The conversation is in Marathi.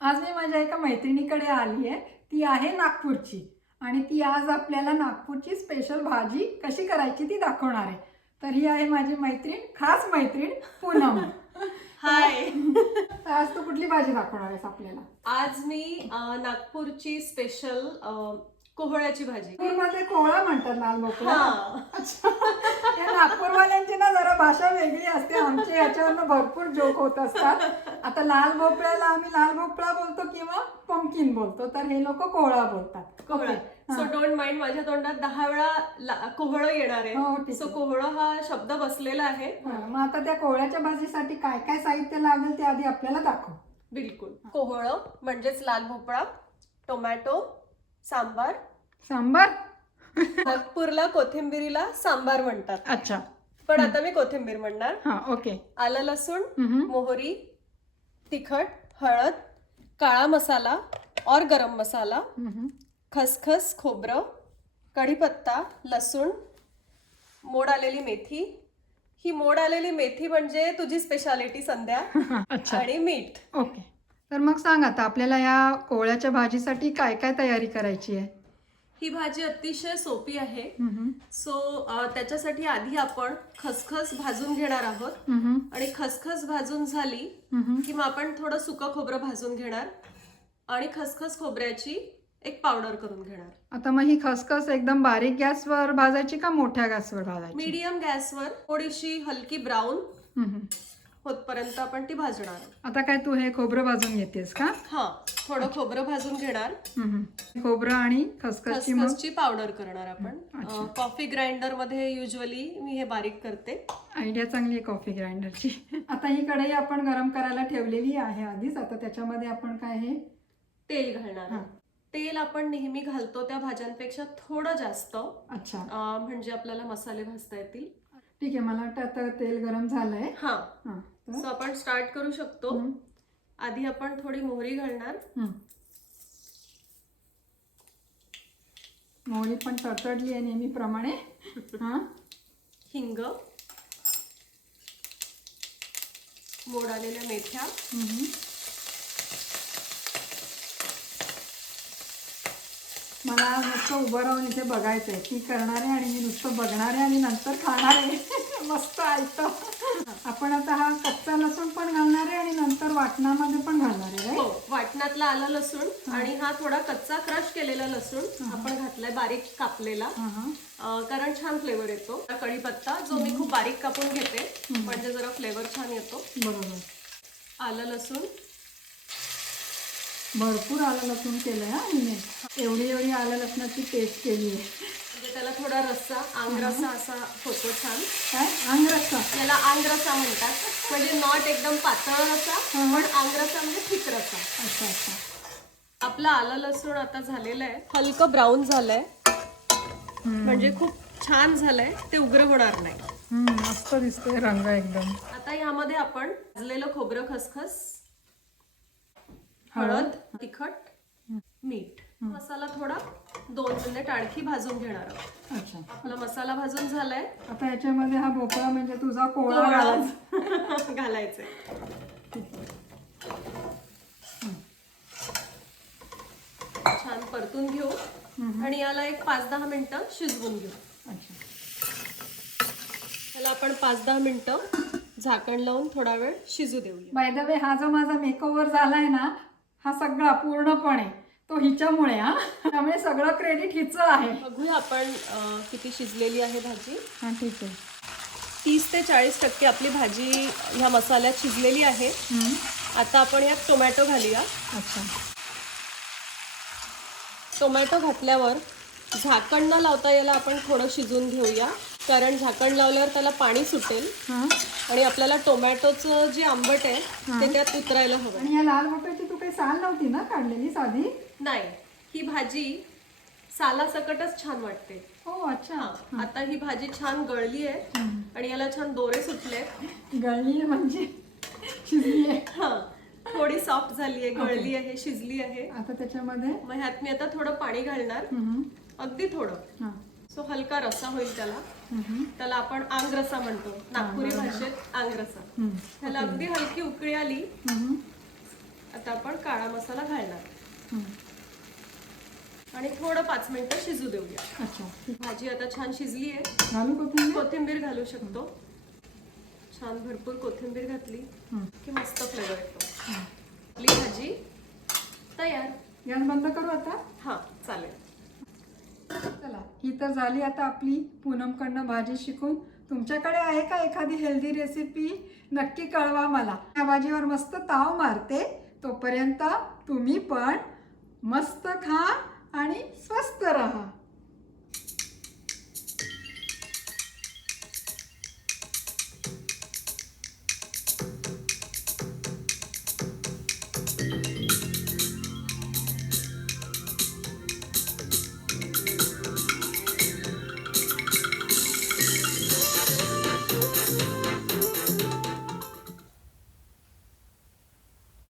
आज मी माझ्या एका मैत्रिणीकडे आली आहे. ती आहे नागपूरची आणि ती आज आपल्याला नागपूरची स्पेशल भाजी कशी करायची ती दाखवणार आहे. तर ही आहे माझी मैत्रीण, खास मैत्रीण पूनम. हाय. तर आज तू कुठली भाजी दाखवणार आहेस आपल्याला? आज मी नागपूरची स्पेशल कोहळ्याची भाजी. नागपूरमध्ये कोहळा म्हणतात लाल भोपळा. हा. अच्छा. या नागपूरवाल्यांची ना जरा भाषा वेगळी असते. आमचे याच्यावरनं भरपूर जोक होत असतात. आता लाल भोपळ्याला आम्ही लाल भोपळा बोलतो किंवा पंपकिन बोलतो, तर हे लोक कोहळा बोलतात. कोहळा. सो डोंट माइंड, माझ्या तोंडात 10 वेळा कोहळं येणार हो, आहे. ठीक सो आहे. कोहळं हा शब्द बसलेला आहे. मग आता त्या कोहळ्याच्या भाजीसाठी काय काय साहित्य लागेल ते आधी आपल्याला दाखव. बिलकुल. कोहळं म्हणजेच लाल भोपळा, टोमॅटो, सांबार. सांबार? नागपूरला कोथिंबिरीला सांबार म्हणतात, अच्छा. पण आता मी कोथिंबीर म्हणणार. हा, ओके. आलं लसूण, मोहरी, तिखट, हळद, काळा मसाला और गरम मसाला, खसखस, खोबरं, कढीपत्ता, लसूण, मोड आलेली मेथी. ही मोड आलेली मेथी म्हणजे तुझी स्पेशालिटी संध्या. अच्छा, आणि मीठ. ओके. तर मग सांग आता आपल्याला या कोहळ्याच्या भाजीसाठी काय काय तयारी करायची आहे? ही भाजी अतिशय सोपी आहे. सो त्याच्यासाठी आधी आपण खसखस भाजून घेणार आहोत आणि खसखस भाजून झाली की मग आपण थोडं सुकं खोबरं भाजून घेणार आणि खसखस खोबऱ्याची एक पावडर करून घेणार. आता मग ही खसखस एकदम बारीक गॅसवर भाजायची का मोठ्या गॅसवर भाजायची? मीडियम गॅसवर थोडीशी हलकी ब्राऊन होतपर्यंत आपण ती भाजणार. आता काय तू हे खोबरं भाजून घेतेस का? हा, थोडं खोबरं भाजून घेणार. खोबरं आणि खसखसची मग खसखसची पावडर करणार आपण. कॉफी ग्राइंडर मध्ये युजली मी हे बारीक करते. आयडिया चांगली आहे कॉफी ग्राइंडरची. आता ही कढई आपण गरम करायला ठेवलेली आहे आधीच. आता त्याच्यामध्ये आपण काय हे तेल घालणार. तेल आपण नेहमी घालतो त्या भाज्यांपेक्षा थोडं जास्त. अच्छा, म्हणजे आपल्याला मसाले भाजता येतील. ठीक आहे. मला वाटतं आता तेल गरम झालंय. हा, सो आपण स्टार्ट करू शकतो. आधी आपण थोडी मोहरी घालणार. मोहरी पण तडतडली आहे नेहमीप्रमाणे. हिंग, मोड आलेल्या मेथ्या, मला नुसतं उभं राहून इथे बघायचंय. ती करणार आहे आणि मी नुसतं बघणार आहे आणि नंतर खाणार आहे. मस्त ऐकतं. आपण आता हा कच्चा लसूण पण घालणार आहे आणि नंतर वाटणामध्ये पण घालणार आहे. हो, वाटणातला आलं लसूण आणि हा थोडा कच्चा क्रश केलेला लसूण आपण घातलाय, बारीक कापलेला, कारण छान फ्लेवर येतो. कढीपत्ता जो मी खूप बारीक कापून घेते म्हणजे जरा फ्लेवर छान येतो. बरोबर. आलं लसूण भरपूर आलं लसूण केलंय हा मी. एवढी आलं लसणाची पेस्ट केली आहे. म्हणजे त्याला थोडा रस्सा, आंगरसा असा होतो छान. काय आंगरसा? याला आंगरसा म्हणतात. म्हणजे नॉट एकदम पातळ रसा, पण आंगरसा म्हणजे थिक रसा. अच्छा अच्छा. आपलं आलं लसूण आता झालेलं आहे, हलकं ब्राऊन झालंय, म्हणजे खूप छान झालंय. ते उग्र होणार नाही. मस्त दिसतोय रंग एकदम. आता यामध्ये आपण भाजलेलं खोबरं, खसखस, हळद, तिखट, मीठ, मसाला थोडा 2 मिनिट आणखी भाजून घेणार आहोत. अच्छा. आपला मसाला भाजून झालाय. आता याच्यामध्ये हा भोपळा म्हणजे तुझा कोहळा घालायचा. घालायचंय. छान परतून घेऊ आणि याला एक 5-10 मिनिटं शिजवून घेऊ. अच्छा. त्याला आपण 5-10 मिनिटं झाकण लावून थोडा वेळ शिजू देऊया. बाय द वे, हा जो माझा मेकओव्हर झालाय ना, हा सगळा पूर्णपणे तो हिच्यामुळे. त्यामुळे सगळं क्रेडिट हिचं आहे. बघूया आपण किती शिजलेली आहे भाजी. हा, ठीक आहे. 30 ते 40% आपली भाजी ह्या मसाल्यात शिजलेली आहे. आता आपण यात टोमॅटो घालूया. अच्छा. टोमॅटो घातल्यावर झाकण न लावता याला आपण थोडं शिजून घेऊया, कारण झाकण लावल्यावर त्याला पाणी सुटेल आणि आपल्याला टोमॅटोचं जे आंबट आहे ते त्यात उतरायला हवं. आणि या लाल भोपळ्याची तू काही साल नव्हती ना काढलेली साधी? नाही, ही भाजी सालासकटच छान वाटते. हो, अच्छा. आता ही भाजी छान गळली आहे आणि याला छान दोरे सुटले. गळली म्हणजे शिजली आहे. थोडी सॉफ्ट झाली आहे, गळली आहे, शिजली आहे. आता त्याच्यामध्ये मग ह्यात मी आता थोडं पाणी घालणार, अगदी थोडं. सो हलका रसा होईल त्याला. त्याला आपण आंगरसा म्हणतो नागपुरी भाषेत, आंगरसा. त्याला अगदी हलकी उकळी आली आता आपण काळा मसाला घालणार हं. आणि थोडं 5 मिनिटं शिजू देऊया. अच्छा. भाजी आता छान शिजली आहे. घालू कोथिंबीर? कोथिंबीर घालू शकतो. छान भरपूर कोथिंबीर घातली हं. की मस्त फ्लेवर येतो. आपली भाजी तयार. गॅस बंद करू आता? हा चालेल. चला, ही तर झाली आता आपली पूनमकडनं भाजी शिकून. तुमच्याकडे आहे का एखादी हेल्दी रेसिपी? नक्की कळवा मला. या भाजीवर मस्त ताव मारते. तोपर्यंत तुम्ही पण मस्त खा आणि स्वस्त राहा.